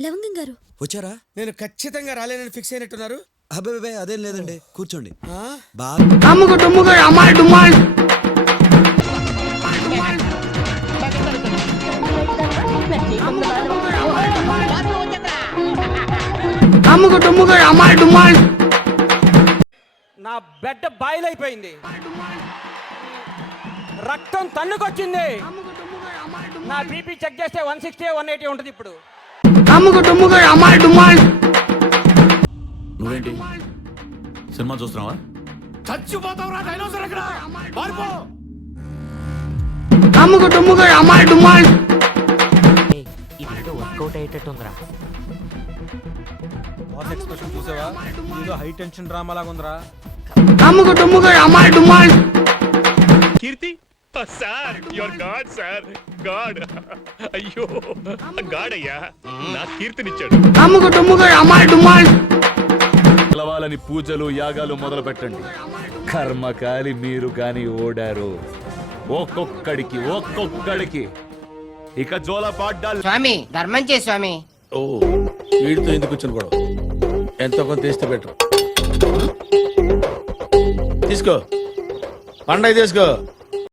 లవంగం గారు వచ్చారా? నేను ఖచ్చితంగా రాలేనని ఫిక్స్ అయినట్టున్నారు. అబ్బాయి అదేం లేదండి, కూర్చోండి. ఆ? నా బెడ్ బాయిల్ అయిపోయింది, రక్తం తన్నుకొచ్చింది. నా బీపీ చెక్ చేస్తే 160 180 ఉంటుంది ఇప్పుడు. నువ్వేంటి సినిమా చూస్తున్నావా? చచ్చిపోతావురా డైనోసార్ ఎక్కడ? పారిపో. ఇదేదో వర్కౌట్ అయ్యేటట్టుందిరా. బాస్ ఎక్స్ప్రెషన్ చూసావా? ఏదో హై టెన్షన్ డ్రామా లాగా ఉందిరా. Keerthi sir, your god sir, god. అయ్యో గాడ్ అయ్యా, నా కీర్తినిచ్చాడు. పిలవాలని పూజలు యాగాలు మొదలు పెట్టండి. కర్మకాలి మీరు కాని ఓడారు. ఒక్కొక్కడికి ఇక జోల పాడ్డాలు. స్వామి ధర్మం చే స్వామి. ఓ వీడితో ఎందుకు వచ్చిన గొడవ? ఎంతో కొంత తీస్తే బెటర్. తీసుకో పండగ తీసుకో.